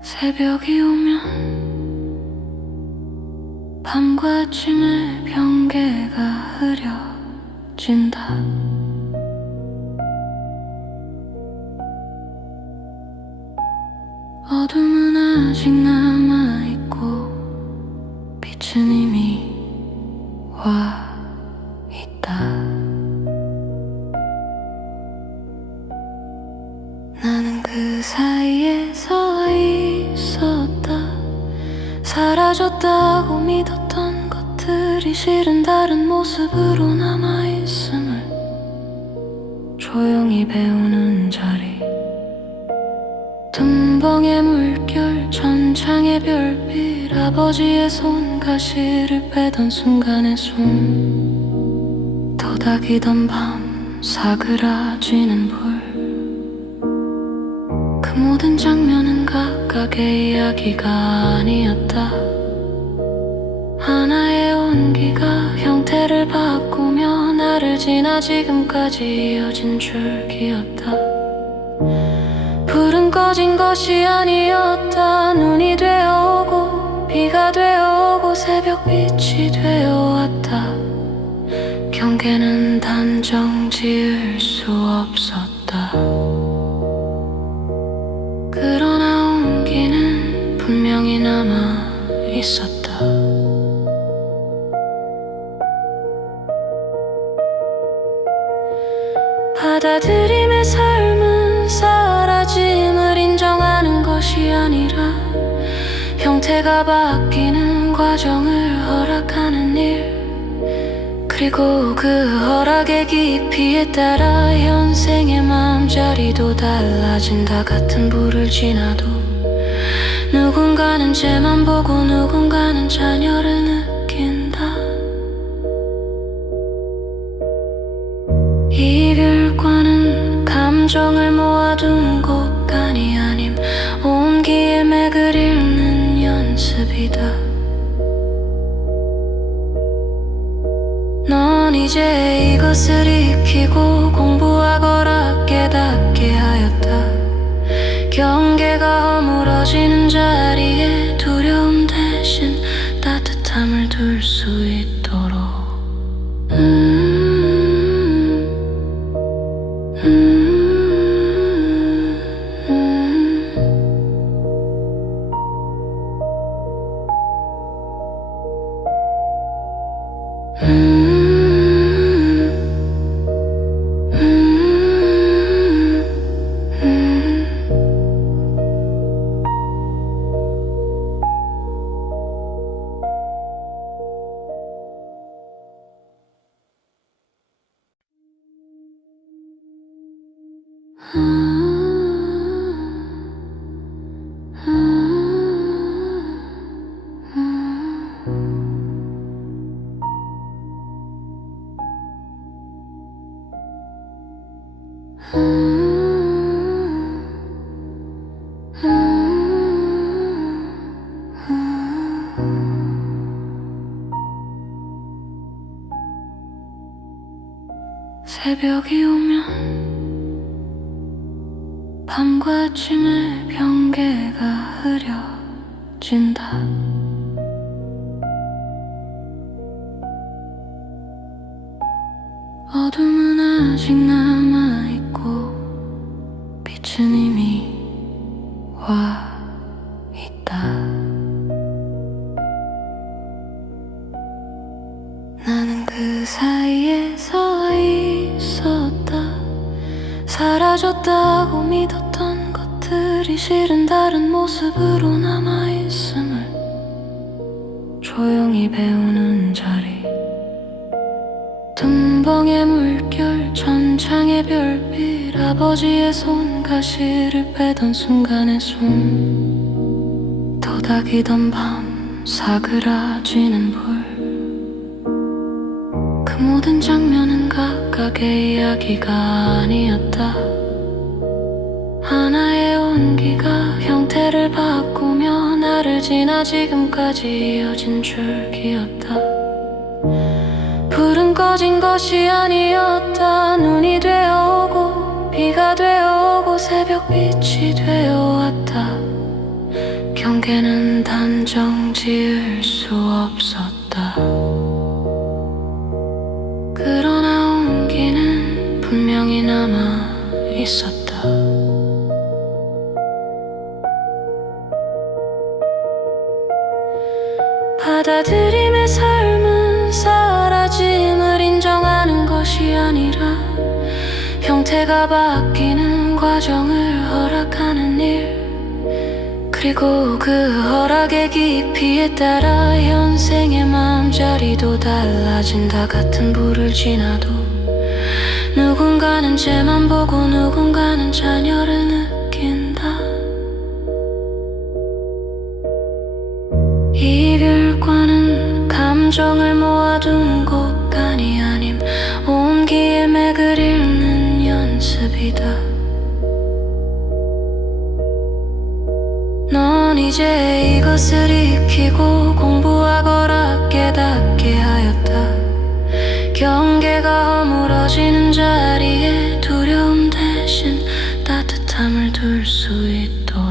새벽이 오면 밤과 아침의 경계가 흐려진다. 어둠은 아직 남아있고 빛은 이미 와 있다. 나는 그 사이에 서 있었다. 사라졌다고 믿었던 것들이 실은 다른 모습으로 남아있음을 조용히 배우는 자리. tum벙의 물결, 천창의 별빛, 아버지의 손, 가시를 빼던 순간의 숨, 도닥이던 밤, 사그라지는 불. 그 모든 장면은 각각의 이야기가 아니었다. 하나의 온기가 형태를 바꾸며 나를 지나 지금까지 이어진 줄기였다. 불은 꺼진 것이 아니었다. 눈이 되어오고 비가 되어오고 새벽빛이 되어왔다. 경계는 단정 지을 수 없었다. 그러나 온기는 분명히 남아 있었다. 받아들임의 삶은 사라짐을 인정하는 것이 아니라 형태가 바뀌는 과정을 허락하는 일, 그리고 그 허락의 깊이에 따라 현생의 마음자리도 달라진다. 같은 불을 지나도 누군가는 쟤만 보고 누군가는 자녀를 느낀다. 이별과는 감정을 모아둔 곳간이 아님 온기의 맥을 읽는 연습이다. 넌 이제 이것을 익히고 공부하거라 깨닫게 하였다. 경계가 허물어지는 자리에 두려움 대신 따뜻함을 둘 수 있도록. 새벽이 오면 밤과 아침의 경계가 흐려진다. 어둠은 아직 남아있고 빛은 이미 와 있다. 나는 그 사이에 서 있었다. 사라졌다고 믿었던 것들이 실은 다른 모습으로 남아있음을 조용히 배우는 자리. tum벙의 물결, 천창의 별빛, 아버지의 손, 가시를 빼던 순간의 숨, 도닥이던 밤, 사그라지는 불. 그 모든 장면은 각각의 이야기가 아니었다. 하나의 온기가 형태를 바꾸며 나를 지나 지금까지 이어진 줄기였다. 불은 꺼진 것이 아니었다. 눈이 되어오고 비가 되어오고 새벽빛이 되어왔다. 경계는 단정 지을 수 없었다. 그러나 온기는 분명히 남아 있었다. 받아들임의 삶은 사라짐을 인정하는 것이 아니라 형태가 바뀌는 과정을 허락하는 일, 그리고 그 허락의 깊이에 따라 현생의 마음자리도 달라진다. 같은 불을 지나도 누군가는 쟤만 보고 누군가는 자녀를 느낀다. 이별과는 감정을 모아둔 곳간이 아님 온기의 맥을 읽는 연습이다. 넌 이제 이것을 익히고 공부하거라 깨닫게 하였다. 경계가 허물어지는 자리에 두려움 대신 따뜻함을 둘 수 있도록.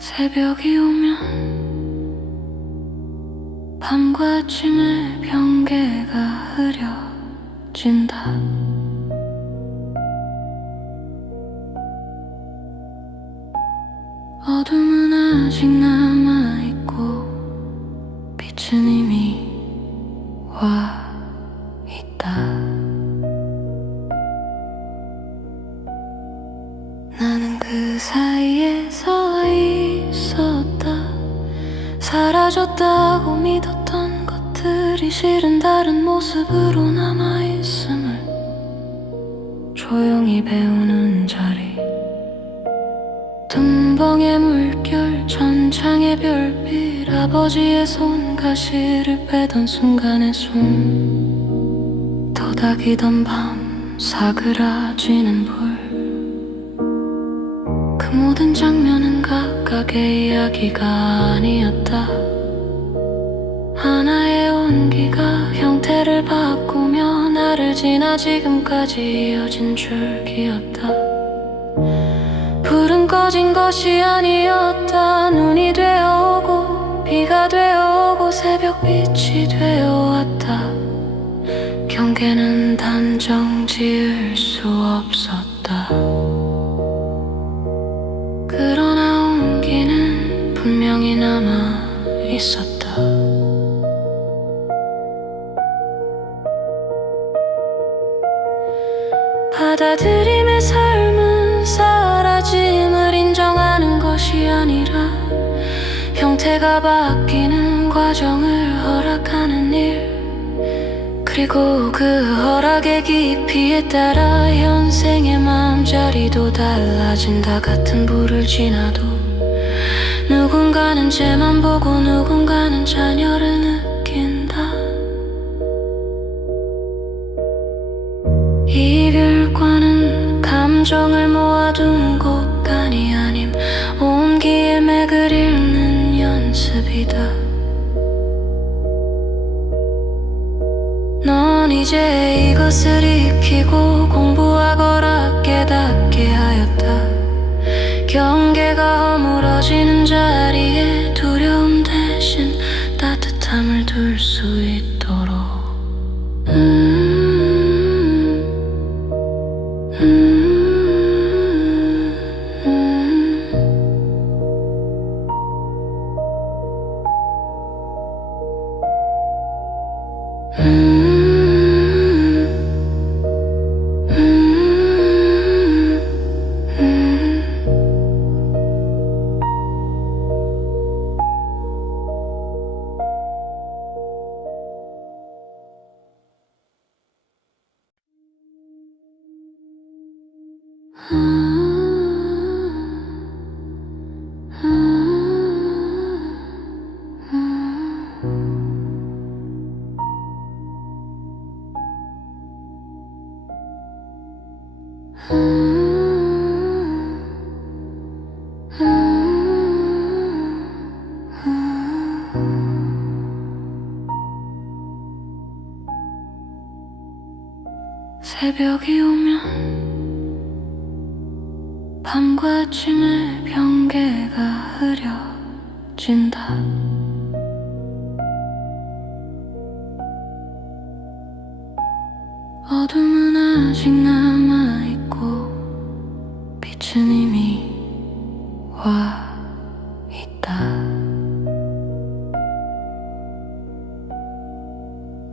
새벽이 오면 밤과 아침의 경계가 흐려진다. 어둠은 아직 남아있고 빛은 이미 와 있다. 나는 그 사이에 서 있었다. 사라졌다고 믿었던 것들이 실은 다른 모습으로 남아있음을 조용히 배우는 자리. tum벙의 물결, 천창의 별빛, 아버지의 손, 가시를 빼던 순간의 숨, 도닥이던 밤, 사그라지는 불. 그 모든 장면은 각각의 이야기가 아니었다. 하나의 온기가 형태를 바꾸며 나를 지나 지금까지 이어진 줄기였다. 불은 꺼진 것이 아니었다. 눈이 되어오고 비가 되어오고 새벽빛이 되어왔다. 경계는 단정 지을 수 없었다. 그러나 온기는 분명히 남아 있었다. 받아들임의 삶은 사라짐을 인정하는 것이 아니라 형태가 바뀌는 과정을 허락하는 일, 그리고 그 허락의 깊이에 따라 현생의 마음자리도 달라진다. 같은 불을 지나도 누군가는 쟤만 보고 누군가는 자녀를 느낀다. 이별과는 감정을 모아둔 곳간이 아님 온기의 맥을 읽는 이것을 익히고 공부하거라 깨닫게 하였다. 경계가 허물어지는 자리에 두려움 대신 따뜻함을 둘 수 있도록 새벽이 오면 밤과 아침의 경계가 흐려진다. 어둠은 아직 남아있고 빛은 이미 와 있다.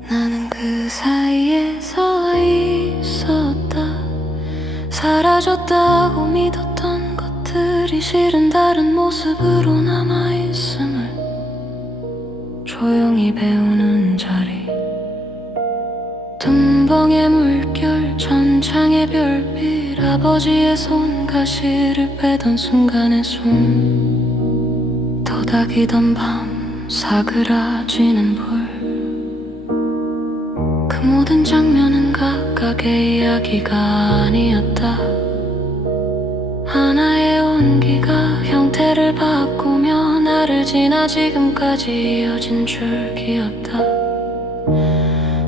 나는 그 사이에 서 있었다. 사라졌다고 믿었던 것들이 실은 다른 모습으로 남아있음을 조용히 배우는 자리. tum벙의 물결 천창의 별빛 아버지의 손 가시를 빼던 순간의 숨 도닥이던 밤 사그라지는 불 그 모든 장면은 각각의 이야기가 아니었다. 하나의 온기가 형태를 바꾸며 나를 지나 지금까지 이어진 줄기였다.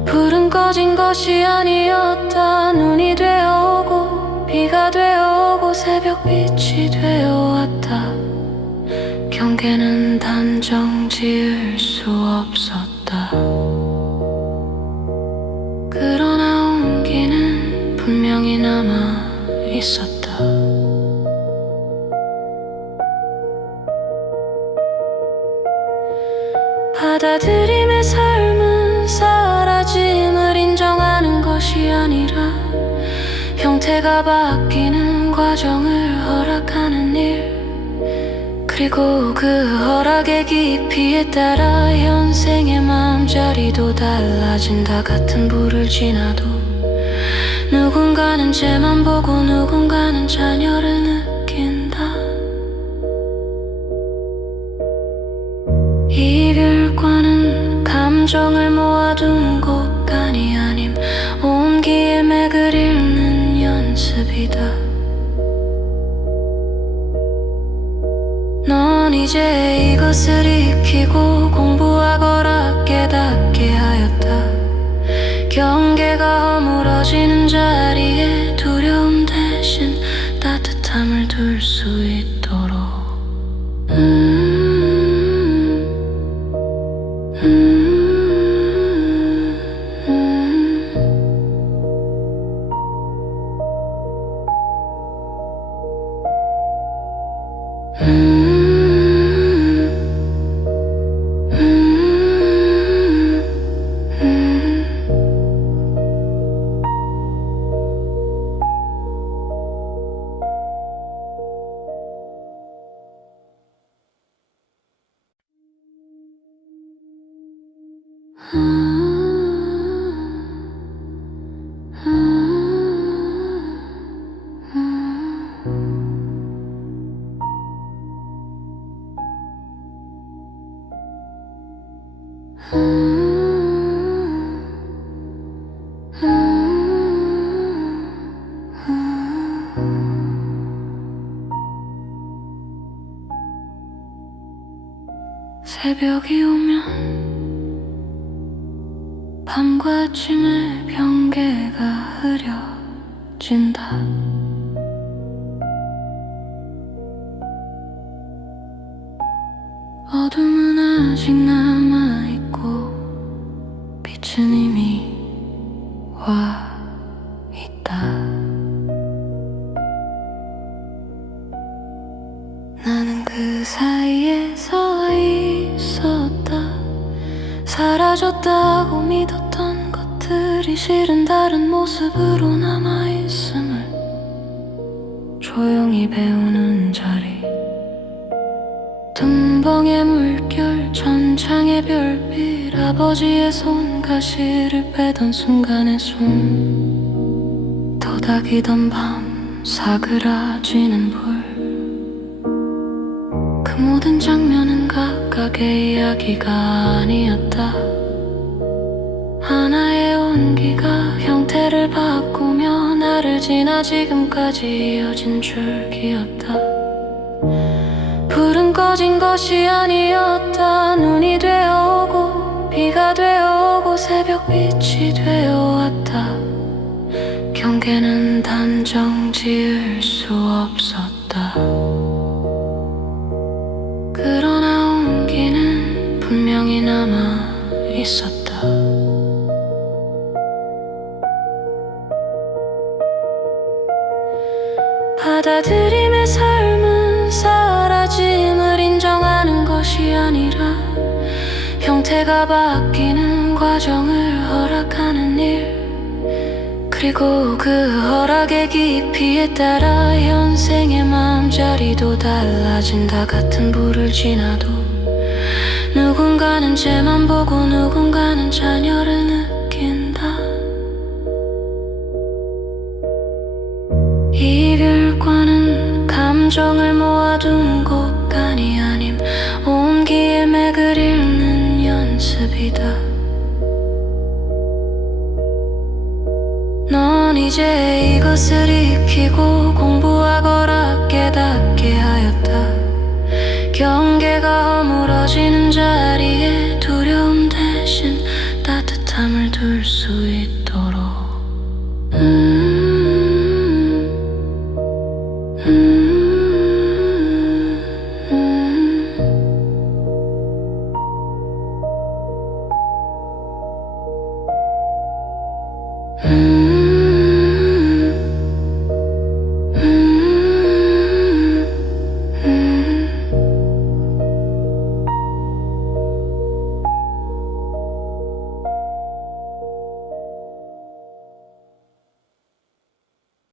불은 꺼진 것이 아니었다. 눈이 되어오고 비가 되어오고 새벽빛이 되어왔다. 경계는 단정 지을 수 없었다. 그러나 온기는 분명히 남아 있었다. 받아들임의 삶은 사라짐을 인정하는 것이 아니라 형태가 바뀌는 과정을 허락하는 일, 그리고 그 허락의 깊이에 따라 현생의 마음자리도 달라진다. 같은 불을 지나도 누군가는 쟤만 보고 누군가는 자녀를 느낀다. 이별과는 감정을 모아둔 곳간이 아님 온기의 맥을 읽는 연습이다. 넌 이제 이것을 익히고 공부하거라 깨닫게 하였다. 경계가 허물어지는 자리에 두려움 대신 따뜻함을 둘 수 있도록 새벽이 오면 밤과 아침의 경계가 흐려진다. 어둠은 아직 남아있고 빛은 이미 와 있다. 나는 그 사이에 서 있었다. 사라졌다고 믿었던 것들이 실은 다른 모습으로 남아있음을 조용히 배우는 자리. tum벙의 물결, 천창의 별빛, 아버지의 손, 가시를 빼던 순간의 숨, 도닥이던 밤, 사그라지는 불. 그 모든 장면은 각각의 이야기가 아니었다. 하나의 온기가 형태를 바꾸며 나를 지나 지금까지 이어진 줄기였다. 불은 꺼진 것이 아니었다. 눈이 되어오고 비가 되어오고 새벽빛이 되어왔다. 경계는 단정 지을 수 없었다. 그러나 온기는 분명히 남아 있었다. 받아들임의 삶은 사라짐을 인정하는 것이 아니라 형태가 바뀌는 과정을 허락하는 일. 그리고 그 허락의 깊이에 따라 현생의 마음자리도 달라진다. 같은 불을 지나도 누군가는 쟤만 보고 누군가는 자녀를 느낀다. 이별과는 감정을 모아둔 곳간이 아님 온기의 맥을 읽는 연습이다. 넌 이제 이것을 익히고 공부하거라 깨닫게 하였다. 경계가 허물어지는 자리에 두려움 대신 따뜻함을 둘 수 있다.